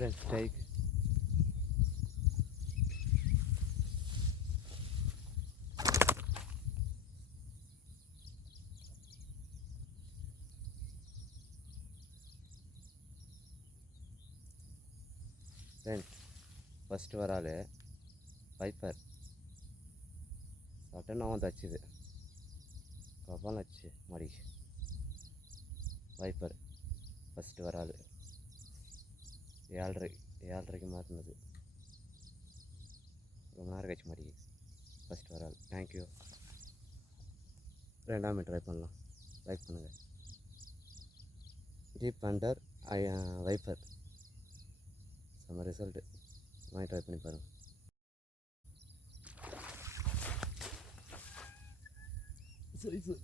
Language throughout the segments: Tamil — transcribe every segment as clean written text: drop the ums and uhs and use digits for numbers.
Friends strike. ஃப்ரெண்ட்ஸ் ஃபஸ்ட்டு வர ஆள் வைப்பர். சட்டன் அவன் தச்சுது கபால் வச்சு மாடி. வைப்பர் ஃபஸ்ட்டு வர ஆள் 7:30 மாற்றினது. ரொம்ப நேரம் கழிச்சு மாடி ஃபஸ்ட்டு வர ஆள். தேங்க்யூ. 2ஆம் ட்ரை பண்ணலாம். லைக் பண்ணுங்கள். டீப் அண்டர் வைப்பர் செம்ம ரிசல்ட்டு. வாங்கி ட்ரை பண்ணி பாருங்கள். சைஸு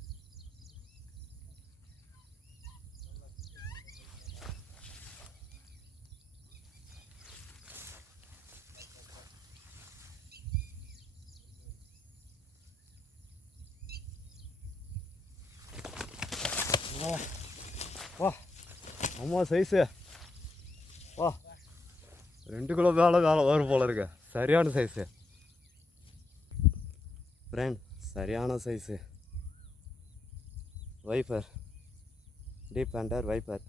வா அம்மா சைஸு வா 2 கிலோ வேலை வரும் போல இருக்கு. சரியான சைஸு ஃப்ரெண்ட், சரியான size viper. Deep under viper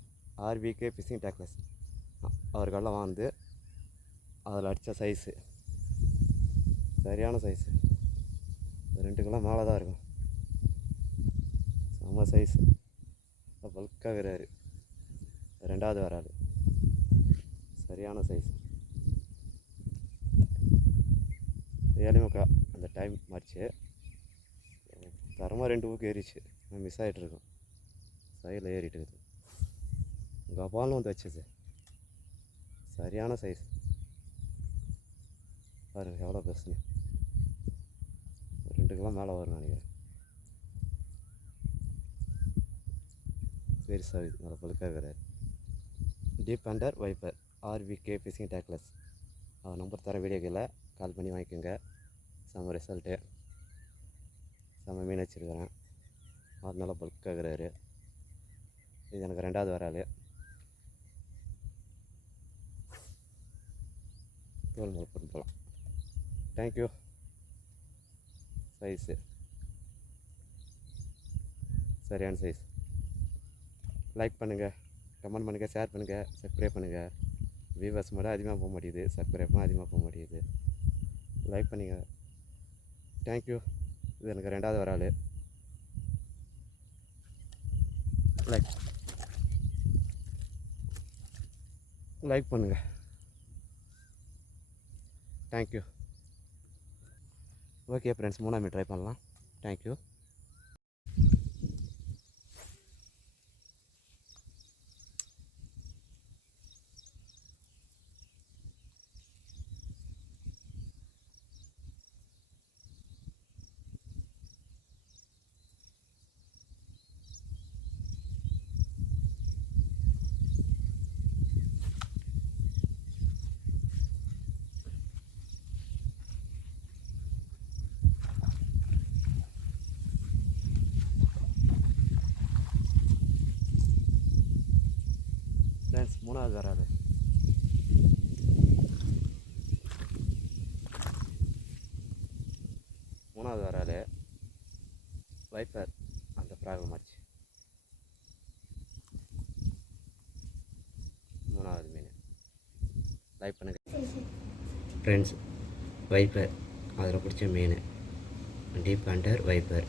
RVK fishing tackles. அவர்களெல்லாம் வந்து அதில் அடித்த சைஸு சரியான சைஸு. 2 கிலோ மேலே தான் இருக்கும். செம்ம சைஸு. பல்காக வராரு. 2ஆவது வராது. சரியான சைஸ். 7:45 அந்த டைம் மாறிச்சு. தரமாக 2 ஊக்கு ஏறிச்சு. மிஸ் ஆகிட்டுருக்கோம். சைடில் ஏறிட்டு இருக்குது. கபாலும் வந்து வச்சது. சரியான சைஸ் பாருங்கள் எவ்வளோ பெருசுன்னு. 2 கிலோ மேலே வரும் நினைக்கிறேன். பெருசாக இருக்குது. நல்லா பழுக்காக வராது. Deep under viper RVK fishing tackles. அவர் நம்பர் தர வீடியோக்கில் கால் பண்ணி வாங்கிக்கோங்க. செம்ம ரிசல்ட்டு. செம்ம மீன் வச்சுருக்கிறேன். அவர் நல்லா பல்காகிறாரு. இது எனக்கு 2ஆவது வராது. தோல் மேலே போட்டு போகலாம். தேங்க்யூ. சைஸு சரியான சைஸ். லைக் பண்ணுங்கள், கமெண்ட் பண்ணுங்கள், ஷேர் பண்ணுங்கள், சப்ஸ்கிரைப் பண்ணுங்கள். வியூவர்ஸ் மட்டும் அதிகமாக போக மாட்டேங்குது, சப்ஸ்கிரைப்பும் அதிகமாக போக மாட்டேங்குது. லைக் பண்ணுங்கள். தேங்க்யூ. இது எனக்கு 2ஆவது வர ஆள். லைக் பண்ணுங்கள். தேங்க்யூ. ஓகே ஃப்ரெண்ட்ஸ், 3ஆம் ட்ரை பண்ணலாம். தேங்க்யூ. ஃப்ரெண்ட்ஸ் 3ஆவது வராது. வைப்பர் அந்த ப்ராப்ளம் ஆச்சு. 3ஆவது மீன். லைக் பண்ணுங்கள் ஃப்ரெண்ட்ஸ். வைப்பர் அதில் பிடிச்ச மீன். Deep under wiper